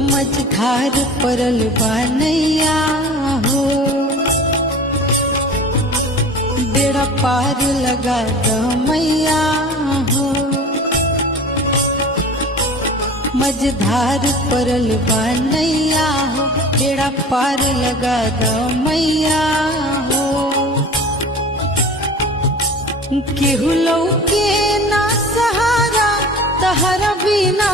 मझधार परल बनैया हो, बेड़ा पार लगा दो मैया हो। मझधार परल बनैया हो, बेड़ा पार लगा दो मैया हो। केहू लौके ना सहारा तहरा बिना